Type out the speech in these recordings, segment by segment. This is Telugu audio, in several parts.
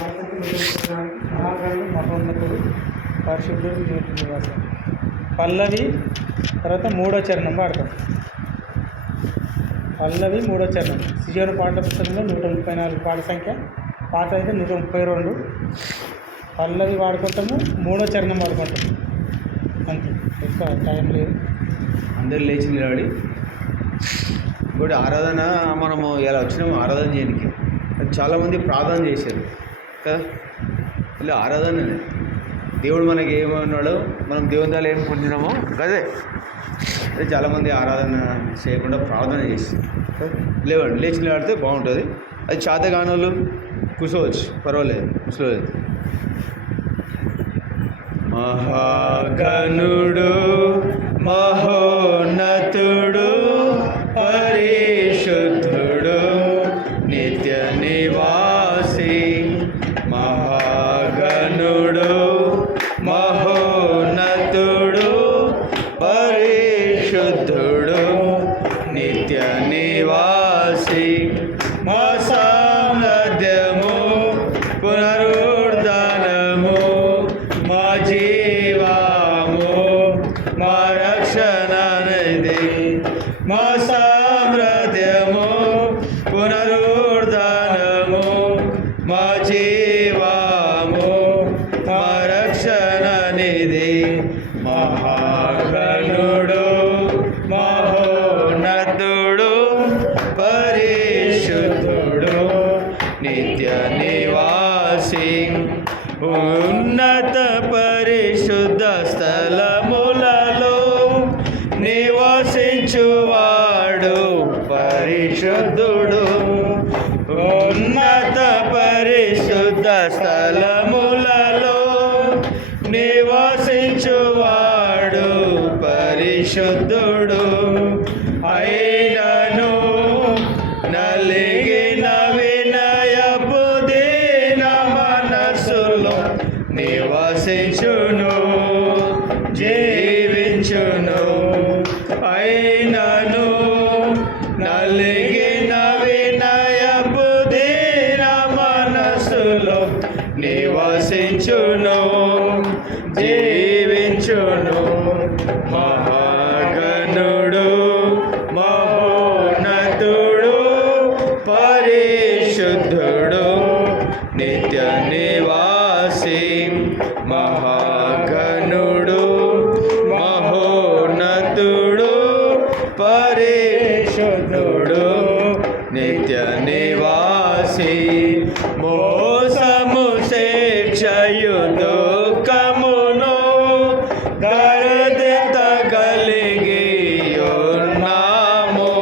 మహాగణుడు మహోన్నతుడు పరిశుద్ధుడు నీటి నివాసం. పల్లవి తర్వాత మూడో చరణం పాడతాం. పల్లవి మూడో చరణం సిజోను పాటల పుస్తకంలో 134 పాట సంఖ్య, పాట అయితే 132. పల్లవి వాడుకుంటాము, మూడో చరణం వాడుకుంటాము, అంతే. ఎక్కువ టైం లేదు. అందరు లేచి నిలబడి ఇంకోటి ఆరాధన, మనము ఇలా వచ్చినాము ఆరాధన చేయడానికి. చాలామంది ప్రార్థన చేశారు కదా, ఇలా ఆరాధన దేవుడు మనకి ఏమన్నాడో మనం దేవుని ద్వారా ఏం పొందినామో అదే. అదే చాలామంది ఆరాధన చేయకుండా ప్రార్థన చేస్తారు. లేవండి, లేచి నిలబడితే బాగుంటుంది. అది చేతగానోళ్ళు కూర్చోవచ్చు, పర్వాలేదు, కూర్చోలేదు. మహాగణుడు మహోన్నతుడు పరిశుద్ధుడు నిత్య నివాసి. మహాగణుడు మహోన్నతుడు పరిశుద్ధుడు నిత్య నివాసి. మా సామ్రాజ్యము పునరుద్ధానము, మా జీవము, మా రక్షణ నిధి. మా సామ్రాజ్యము పునరుద్ధానము, మా జీవము, మా రక్షణ నిధి. మహాగణుడు మహోన్నతుడు పరిశుద్ధుడు నిత్య నివాసి. ఉన్నత పరిశుద్ధ స్థలములలో నివసించువాడు పరిశుద్ధుడు. ఉన్నత పరిశుద్ధ స్థలములలో నివసించువాడు పరిశుద్ధుడు. అయినను నలిగిన వినయపు దీన మనస్సులో నివసించును, జీవించును. అయినను నలిగిన వినయపు దీన మనస్సులో నివసించును, జీవించును. మహాగణుడు మహోన్నతుడు పరిశుద్ధుడు నిత్య నివాసి. మహాగణుడు మహోన్నతుడు పరిశుద్ధుడు నిత్య నివాసి. మోసము శిక్షయు దుఃఖమును దరిద్రత కలిగి ఉన్నాము.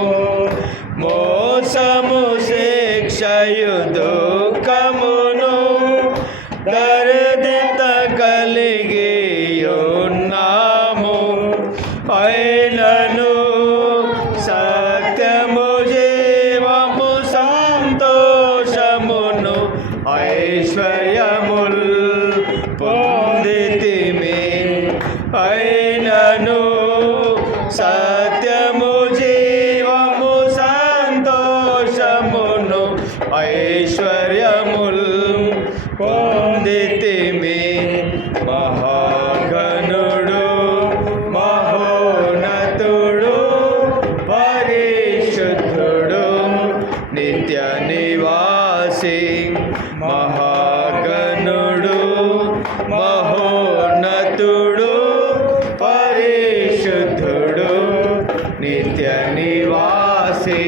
మోసము శిక్షయు దుఃఖమును దరిద్రత కలిగి ఉన్నాము. అయినను సత్యము, జీవము, సంతోషమును, ఐశ్వర్యముల్ పొందితిమి. అయినను సత్యము, జీవము, సంతోషమును, ఐశ్వర్యముల్ పొందితిమి. మహాగణుడు మహోన్నతుడు పరిశుద్ధుడు నిత్య నివాసి. మహాగణుడు మహోన్నతుడు పరిశుద్ధుడు నిత్య నివాసి.